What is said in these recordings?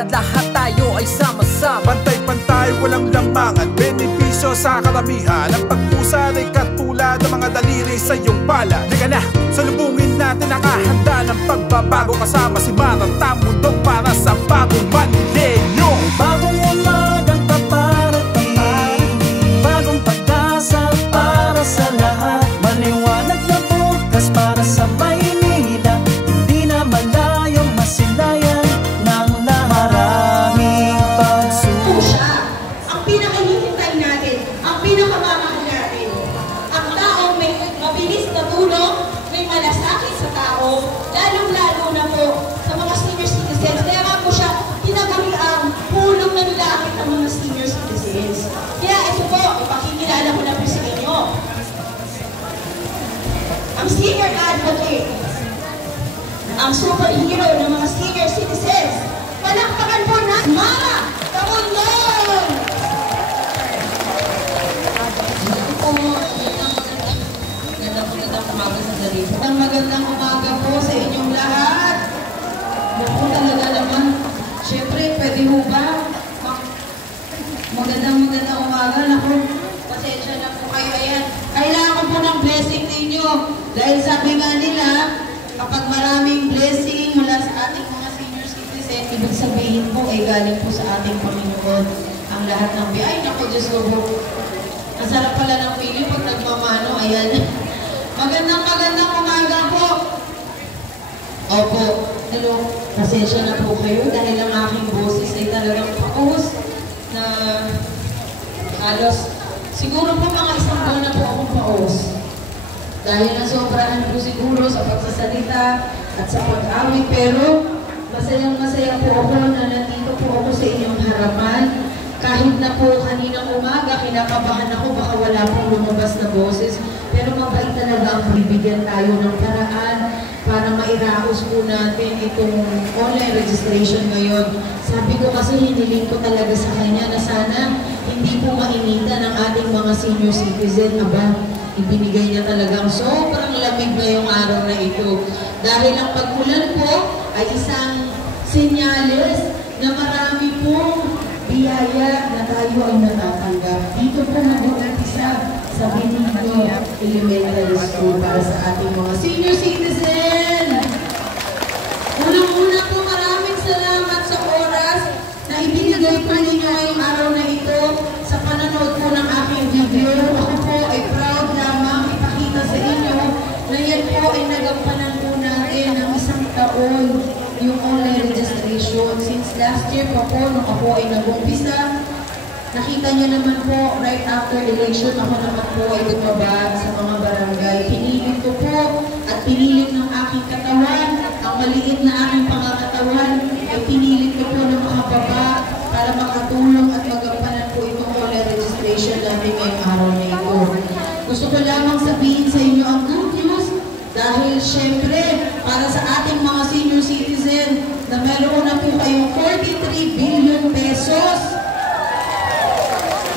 komunidad, lahat tayo ay sama-sama. Pantay-pantay, walang lambangan, benepisyo sa karamihan. Ang pag-usad ay katulad ng mga daliri sa iyong pala. Liga na, salubungin natin ang kahanda ng pagbabago. Kasama si Marang Tamundong para sa bagong Manilenyo. Bagong umagang paparating, bagong pag-asa para sa lahat. Maliwanag na bukas para sa Maynila, hindi na malayong masilayan ng maraming pagsubok. Siya ang pinakahihintay natin, ang pinakamamahal natin. Ang taong may mabilis na tulong, may malasakit sa tao, lalong-lalo na po sa mga senior citizens. Kaya nga po siya tinaguri ang pulong na nilakit ng mga senior citizens. Kaya ito po, ipakikilala ko na po sa inyo. Ang senior advocate, ang superhero ng mga senior citizens. Palakpakan po na Mara Tamundong! Magandang umaga po sa inyong lahat. Naku, talaga naman. Siyempre, pwede ho ba? Magandang umaga. Naku, pasensya na po kayo. Ayan, kailangan ko po ng blessing ninyo. Dahil sabi nga nila, kapag maraming blessing mula sa ating mga senior citizen, ibig sabihin po ay galing po sa ating Panginoon ang lahat ng biyay. Naku, Diyos ko po. Ang sarap pala ng feeling pag nagmamano. Ayan. Magandang umaga po. Opo. Hello. Pasensya na po kayo dahil ang aking boses ay talagang paus na halos siguro po mga isang buwan na po akong paus. Dahil nasobrahan po siguro sa pagsasalita at sa pag-awit, pero masayang-masaya po ako na nandito po ako sa inyong harapan. Kahit na po kaninang umaga, kinakabahan ako, baka wala pong lumabas na boses. Pero mabait talaga ang bibigyan tayo ng paraan para mairaos po natin itong online registration ngayon. Sabi ko kasi hiniling ko talaga sa kanya na sana hindi po mainitan ang ating mga senior citizen. Aba, ibinigay niya talagang sobrang lamig ngayong araw na ito. Dahil ang pag-ulan po ay isang senyales na marami pong biyaya na tayo ay natatanggap. Dito po mag-umpisa sa Benigno Elementary School para sa ating mga senior citizen. Unang-una po, maraming salamat sa oras na ibinigay po ninyo ngayong araw na ito sa pananood po ng aking video. Ako po ay proud lamang ipakita sa inyo na yan po ay nagampanan po natin ng isang taon yung online registration. Since last year pa po, nung ako ay nag-umpisa, nakita niyo naman po, right after election, ako naman po ay bumaba sa mga barangay. Pinilit ko po at pinilit ng aking katawan, ang maliit na aking pangangatawan, ay pinilit ko po na makababa para makatulong at magampanan po itong online registration natin ngayong araw na ito. Gusto ko lamang sabihin sa inyo ang good news dahil syempre, para sa ating mga senior citizen na meron na po kayong 43 billion pesos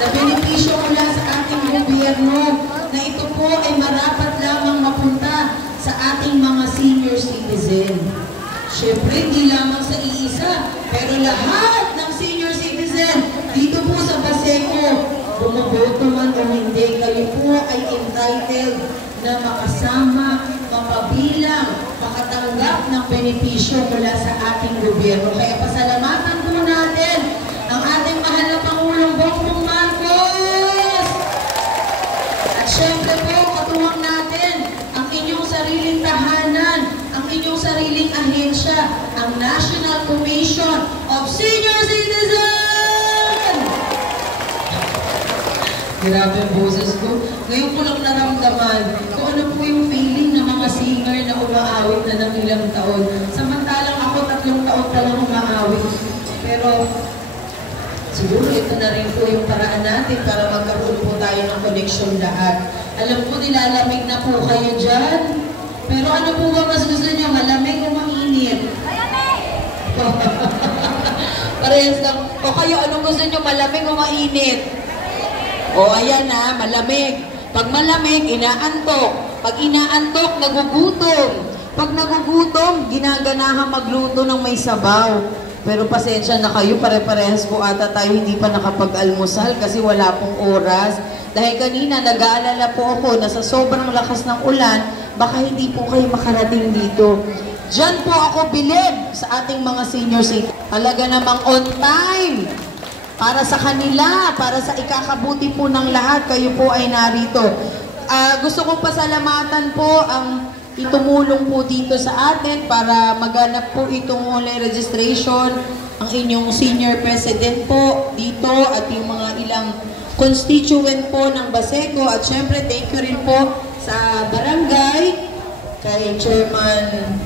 na benepisyo mula sa ating gobyerno, na ito po ay marapat lamang mapunta sa ating mga senior citizen. Siyempre, di lamang sa iisa, pero lahat ng senior citizen dito po sa Baseco, bumoboto man o hindi, kayo po ay entitled na makasama, mapabilang, makatanggap ng benepisyo mula sa ating gobyerno. Kaya pasalamatan po natin ang ating mahal na Pangulong Bongbong Marcos! At syempre po, katuwang natin ang inyong sariling tahanan, ang inyong sariling ahensya, ang National Commission of Senior Citizen! Grabe ang boses ko. Ngayon ko lang naramdaman kung ano po yung feeling ng mga singer na umaawit na ng ilang taon. Samantalang ako 3 taon pa lang umaawit. Pero siguro ito na rin po yung paraan natin para magkaroon po tayo ng connection lahat. Alam ko nilalamig na po kayo dyan. Pero ano po ba mas gusto nyo? Malamig o mainit? Malamig! Parehas lang. O kayo, anong gusto nyo? Malamig o mainit? O ayan na, malamig. Pag malamig, inaantok. Pag inaantok, nagugutom. Pag nagugutom, ginaganahan magluto ng may sabaw. Pero pasensya na kayo, pare-parehas po ata tayo hindi pa nakapag-almusal kasi wala pong oras. Dahil kanina nag-aalala po ako na sa sobrang lakas ng ulan, baka hindi po kayo makarating dito. Diyan po ako bilib sa ating mga senior citizens. Talaga namang on time. Para sa kanila, para sa ikakabuti po ng lahat, kayo po ay narito. Gusto kong pasalamatan po ang itumulong po dito sa atin para maganap po itong online registration, ang inyong senior president po dito at yung mga ilang constituent po ng Baseco. At syempre, thank you rin po sa barangay, kay Chairman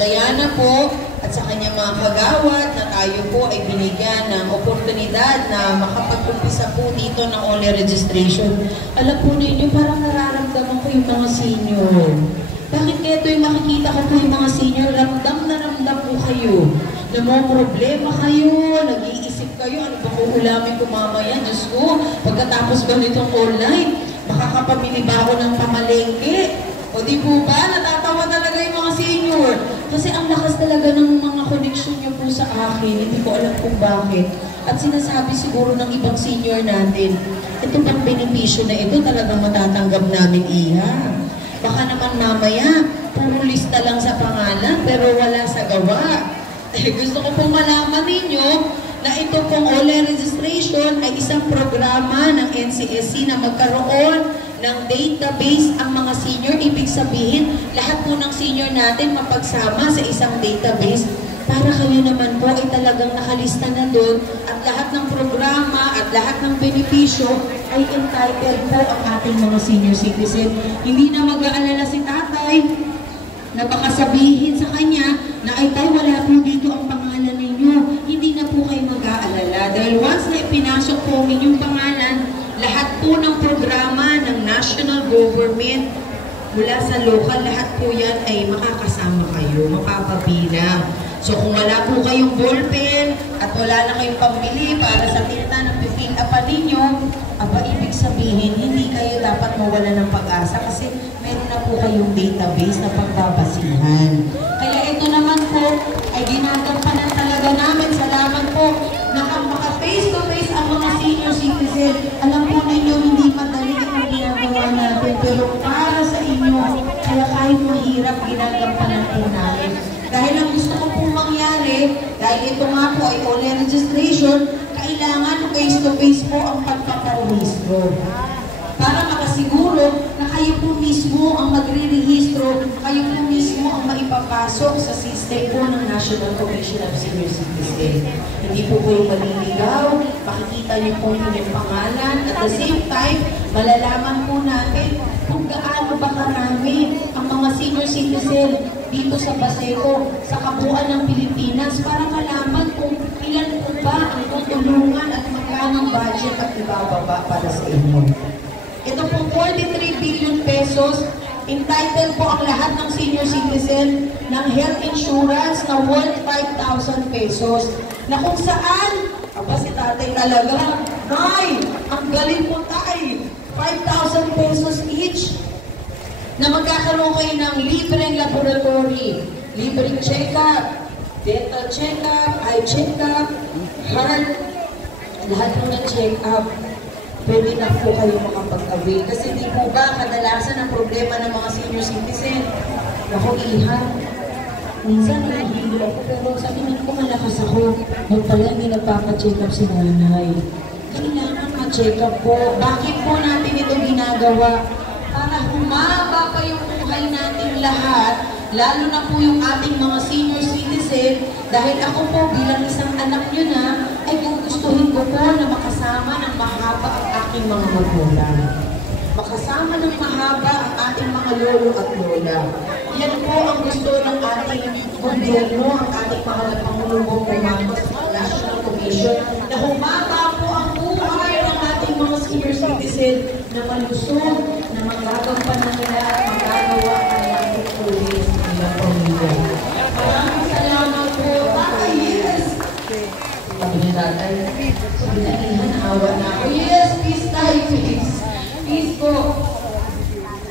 Diana po, at sa kanyang mga kagawad na tayo po ay binigyan ng oportunidad na makapag-umpisa po dito ng online registration. Alam po ninyo, parang nararamdaman ko yung mga senior. Bakit kaya ito yung nakikita ko po yung mga senior? Ramdam na ramdam po kayo. Na mga problema kayo, nag-iisip kayo, ano ba kung ulamin ko mamaya? Diyos ko, pagkatapos ba nitong online, makakapamili ba ako ng pamalengke? O di po ba? Natatawa talaga yung mga senior. Kasi ang lakas talaga ng mga connection niyo po sa akin. Hindi ko alam kung bakit. At sinasabi siguro ng ibang senior natin, ito pang benepisyo na ito talagang matatanggap namin iha. Baka naman mamaya, puro lista lang sa pangalan, pero wala sa gawa. Gusto ko pong malaman ninyo na ito pong online registration ay isang programa ng NCSC na magkaroon ng database ang mga senior. Ibig sabihin, lahat po ng senior natin mapagsama sa isang database para kayo naman po ay talagang nakalista na doon at lahat ng programa at lahat ng benepisyo ay entitled po ang ating mga senior citizen. Hindi na mag-aalala si tatay na baka sabihin sa kanya na ay tayo wala po dito ang pangalan ninyo. Hindi na po kayo mag-aalala dahil once na ipinasok po ang inyong pangalan, lahat po ng programa ng national government mula sa local, lahat po yan ay makakasama kayo, mapapabilang. So kung wala po kayong ballpen at wala na kayong pambili para sa tinta ng pipill upan ninyo, aba ibig sabihin, hindi kayo dapat mawala ng pag-asa kasi meron na po kayong database na pagbabasihan. Kaya ito naman po ay ginagampanan talaga namin. Salamat po na maka-face-to-face ang mga senior citizen. Alam po ninyo, hindi madali ang ginagawa natin, pero para sa inyo, kaya kahit mahirap, ginagampanan po namin. Dahil ang gusto ko pong mangyari, dahil ito nga po ay online registration, kailangan face-to-face po ang pagpaparehistro. Para makasiguro na kayo po mismo ang magre-rehistro, kayo po mismo ang maipapasok sa system po ng National Commission of Senior Citizens. Hindi po kayo maliligaw, makikita niyo po yung pangalan. At the same time, malalaman po natin kung gaano ba karami ang mga senior citizen dito sa Baseco, sa kabuuan ng Pilipinas, para malaman kung ilan po ba ang tutulungan at magkano ang budget at ibababa para sa inyo. Ito po 43 billion pesos, entitled po ang lahat ng senior citizen ng health insurance na worth 5,000 pesos. Na kung saan, aba si tatay talaga, Nay, ang galing po tayo, 5,000 pesos each. Na magkakaroon kayo ng libreng laboratory, libreng check-up, dental check-up, eye check-up, heart, lahat po ng check-up. Pwede na po kayo makapag-avail. Kasi di po ba kadalasan ang problema ng mga senior citizen? Ako, iha. Minsan nahihilo ako, pero sa tingin ko malakas ako. Nung pala hindi nagpapacheck up si nanay. Kailangan ma-check up po. Bakit po natin ito ginagawa? Para humaba pa yung buhay natin lahat, lalo na po yung ating mga senior citizen, dahil ako po bilang isang anak nyo na, ay gugustuhin ko po na makasama ng mahaba ang aking mga magulang. Makasama ng mahaba ang ating mga lolo at lola. Yan po ang gusto ng ating gobyerno, ang ating mga Pangulong Marcos National Commission, na humaba po ang buhay ng ating mga senior citizen na malusog, na magagampanan nila at magagawa ang ating tuloy sa ilang pamilya. Maraming salamat po. Yes! Sabi niya tatay, sabi na ihan, awa na ako. Yes, peace tayo, peace. Peace po.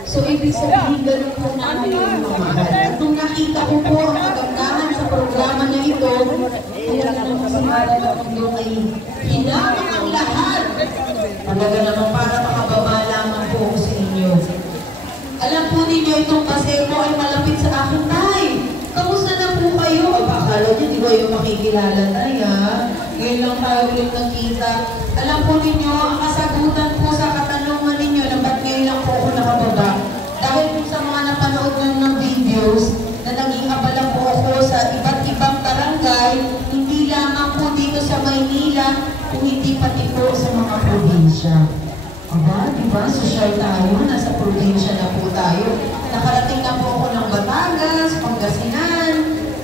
So, ibig sabihin, ganun po namin yung mamahal. At nung nakita ko po ang kagandahan sa programa na ito, Kaya naman sa araw na mundo ay hinamang ang lahat. Talaga naman para makababa lamang po ako sa inyo. Alam po ninyo itong paseo ay malapit sa akin, Tay. Kamusta na po kayo? Akala niyo, di ba yung makikilala, Tay, ha? Ngayon lang tayo ulit nakita. Alam po ninyo, ang kasagutan po sa katanungan ninyo na ba't ngayon lang po ako nakababa. Dahil po sa mga napanood ng videos na naging abala po ako sa iba't ibang barangay, hindi lamang po dito sa Maynila, kung hindi pati po sa mga probinsya. Aba, diba? Social tayo, nasa probinsya na po tayo. Nakarating na po ako ng Batangas, Pangasinan,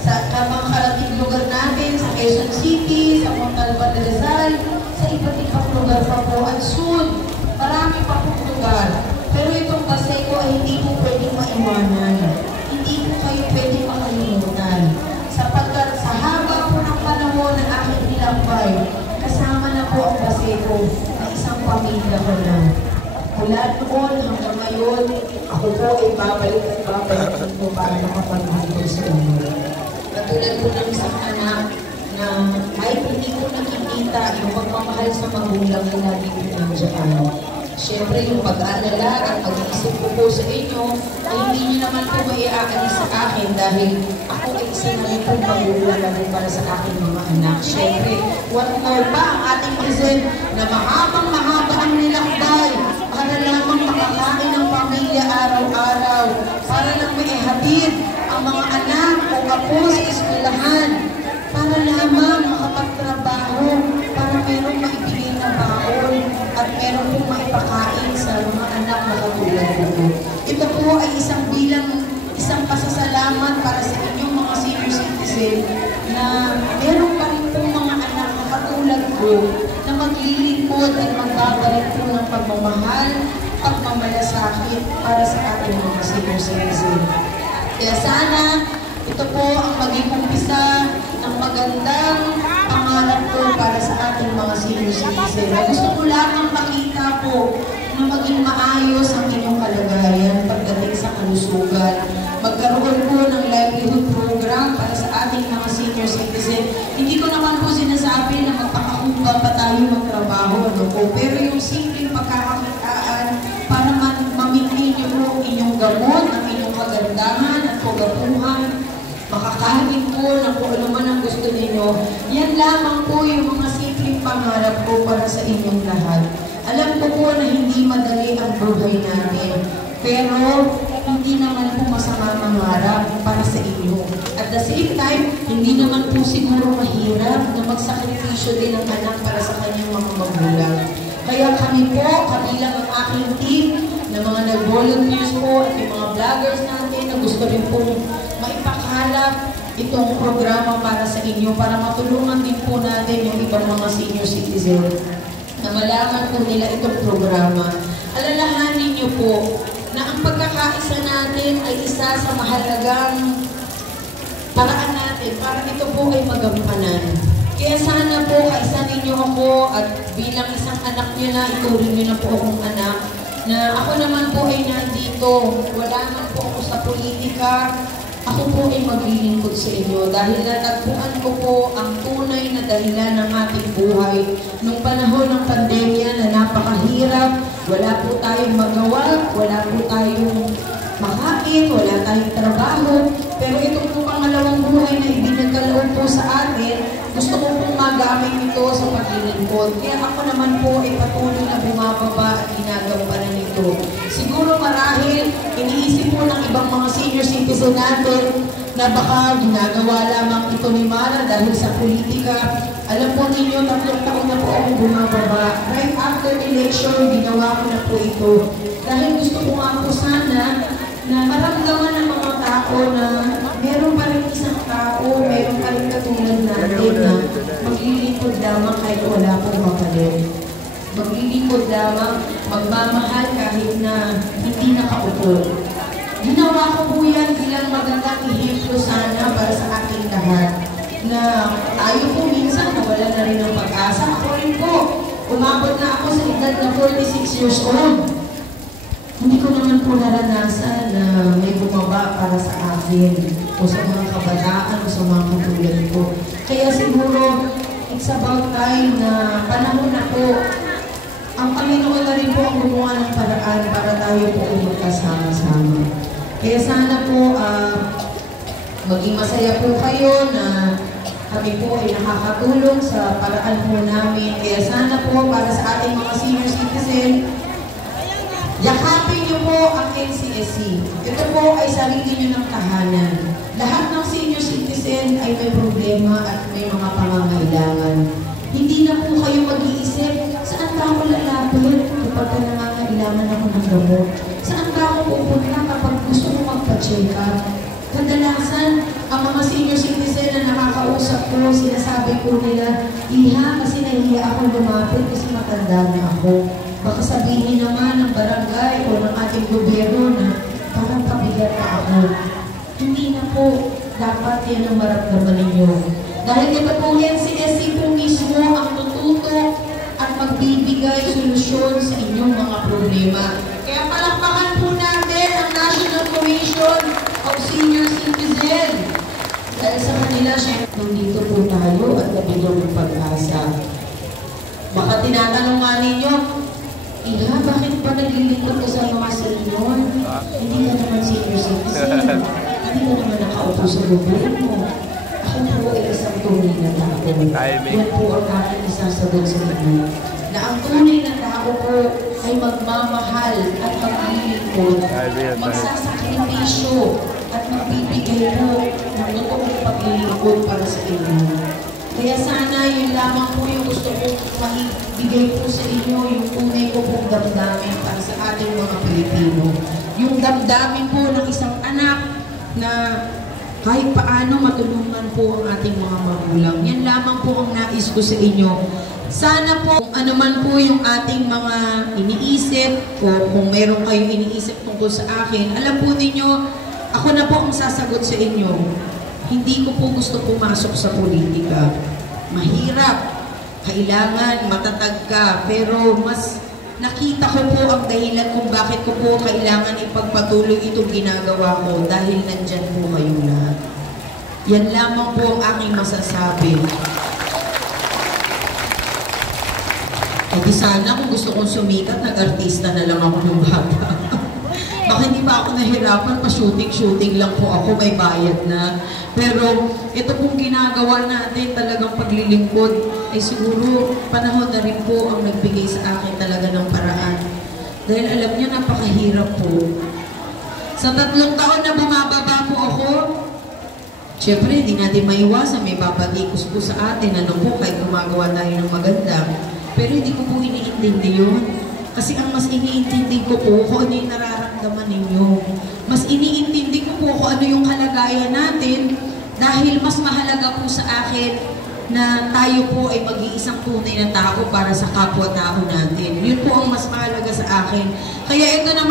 sa mga karating lugar natin, sa Quezon City, sa Montalban, Rizal, sa iba't ibang lugar pa po. At soon, marami pa po lugar. Pero itong paseo ay hindi po pwedeng maiwanan. Hindi po kayo pwedeng makalimutan. Sapagkat sa haba po ng panahon na aking nilambay, kasama na po ang paseo na isang pamilya ko na. Mula noon hanggang ngayon, ako po ay babalik at babalik po para makapag-ibig sa inyo. Katulad po ng isang anak na ay hindi ko nakikita yung pagmamahal sa magulang na lagi po nandiyan. Siyempre, yung pag-aalala at pag-iisip ko po sa inyo ay hindi niyo naman po maiaalis sa akin dahil ako ay isa na rin po magulang na rin para sa aking mga anak. Siyempre, what more pa ang ating present na mahabang-mahaba ang nilakbay para lamang makakain ng pamilya araw-araw, para lang maihatid ang mga anak o apo sa eskwelahan, para lamang makapagtrabaho, para merong maibigay na baon at meron pong maipakain sa mga anak na katulad ko. Ito po ay isang pasasalamat para sa inyong mga senior citizen na meron pa rin pong mga anak na katulad ko na maglilingkod at magbabalik po ng pagmamahal, pagmamalasakit para sa ating mga senior citizen. Kaya sana ito po ang maging umpisa ng magandang pangarap ko para sa ating mga senior citizen. Gusto ko lamang makita po na maging maayos ang inyong kalagayan pagdating sa kalusugan. Magkaroon po ng livelihood program para sa ating mga senior citizen. Hindi ko naman po sinasabi na magpakahumba pa tayo ng trabaho, ano po. Pero yung simpleng pagkakakitaan para ma-maintain niyo po ang inyong gamot, ang inyong kagandahan at kagapuhan, makakain po na kung ano man ang gusto ninyo. Yan lamang po yung mga simpleng pangarap ko para sa inyong lahat. Alam ko po na hindi madali ang buhay natin, pero hindi naman po masama mangarap para sa inyo. At the same time, hindi naman po siguro mahirap na magsakripisyo din ang anak para sa kanyang mga magulang. Kaya kami po, kabilang ang aking team, na mga nag-volunteers po at yung mga vloggers natin na gusto rin po maipakalap itong programa para sa inyo, para matulungan din po natin yung ibang mga senior citizen na malaman po nila itong programa. Alalahanin niyo po na ang pagkakaisa natin ay isa sa mahalagang paraan natin para ito po ay magampanan. Kaya sana po kaisa ninyo ako at bilang isang anak niyo na, ituring niyo na po akong anak, na ako naman po ay nandito, wala man po ako sa politika, ako po ay maglilingkod sa inyo dahil natagpuan ko po ang tunay na dahilan ng ating buhay. Nung panahon ng pandemya na napakahirap, wala po tayong magawa, wala po tayong makain, wala tayong trabaho. Pero itong po pangalawang buhay na ibinagkaloob po sa atin, gusto ko pong magamit ito sa paglilingkod. Kaya ako naman po ay patuloy na bumababa at ginagampanan ito. Siguro marahil, iniisip po ng ibang mga senior citizen natin na baka ginagawa lamang ito ni Mara dahil sa politika. Alam po ninyo, 3 taon na po akong bumababa. Right after election, ginawa ko na po ito. Dahil gusto ko nga po sana na maramdaman ng mga tao na meron pa rin isang tao, meron pa rin katulad natin na maglilingkod lamang kahit wala pong makalim. Maglilingkod lamang, magmamahal kahit na hindi nakaupo. Ginawa ko po yan bilang magandang ehemplo sana para sa ating lahat. Na tayo po minsan nawala na rin ng pag-asa. Ako rin po, umabot na ako sa edad na 46 years old. Hindi ko naman po naranasan na may bumaba para sa akin o sa mga kabataan o sa mga katulad ko. Kaya siguro, it's about time na panahon na po. Ang Panginoon na rin po ang gumawa ng paraan para tayo po magkasama-sama. Kaya sana po, maging masaya po kayo na kami po ay nakakatulong sa paraan po namin. Kaya sana po, para sa ating mga senior citizen, yakapin niyo po ang NCSC. Ito po ay sarili niyo ng tahanan. Lahat ng senior citizen ay may problema at may mga pangangailangan. Hindi na po kayo mag-iisip, saan ba ako lalapit kapag nangangailangan ako ng gamot? Saan ba ako pupunta kapag gusto ko magpa-check up? Kadalasan, ang mga senior citizen na nakakausap ko, sinasabi ko nila, Iha, kasi nahiya ako lumapit kasi matanda na ako. Baka sabihin naman ng barangay o ng ating gobyerno na parang pabigat pa ako. Hindi na po dapat yan ang maramdaman ninyo. Dahil ito po NCSC po mismo ang tututok at magbibigay solusyon sa inyong mga problema. Kaya palakpakan po natin ang National Commission of Senior Citizen. Dahil sa kanila, syempre, nandito po tayo at nabigyan ng pag-asa. Baka tinatanong nga ninyo, Iha, bakit ba naglilingkod ko sa mga senior? Hindi ka naman senior citizen. Hindi ka naman nakaupo sa gobyerno. Ako po ay isang tunay na tao. Yan po ang aking isasagot sa inyo. Na ang tunay na tao po ay magmamahal at maglilingkod, magsasakripisyo at magbibigay po ng totoong paglilingkod para sa inyo. Kaya sana yun lamang po yung gusto ko maibigay po sa inyo, yung tunay ko pong damdamin para sa ating mga Pilipino. Yung damdamin po ng isang anak na kahit paano matulungan po ang ating mga magulang. Yan lamang po ang nais ko sa inyo. Sana po, kung ano man po yung ating mga iniisip o kung meron kayong iniisip tungkol sa akin, alam po ninyo, ako na po ang sasagot sa inyo. Hindi ko po gusto pumasok sa politika. Mahirap. Kailangan matatag ka. Pero mas nakita ko po ang dahilan kung bakit ko po kailangan ipagpatuloy itong ginagawa ko dahil nandyan po kayo lahat. Yan lamang po ang aking masasabi. E di sana kung gusto kong sumikat, nag-artista na lang ako ng bata. Baka hindi pa ako nahirapan, pa-shooting-shooting lang po ako, may bayad na. Pero ito pong ginagawa natin, talagang paglilingkod, ay siguro panahon na rin po ang nagbigay sa akin talaga ng paraan. Dahil alam niyo, napakahirap po. Sa 3 taon na bumababa po ako, syempre, hindi natin maiwasan, may papatikos po sa atin, ano po, kahit gumagawa tayo ng maganda. Pero hindi ko po iniintindi yun. Kasi ang mas iniintindi ko po kung ano yung nararamdaman ninyo. Mas iniintindi ko po kung ano yung kalagayan natin dahil mas mahalaga po sa akin na tayo po ay mag-iisang tunay na tao para sa kapwa-tao natin. Yun po ang mas mahalaga sa akin. Kaya ito naman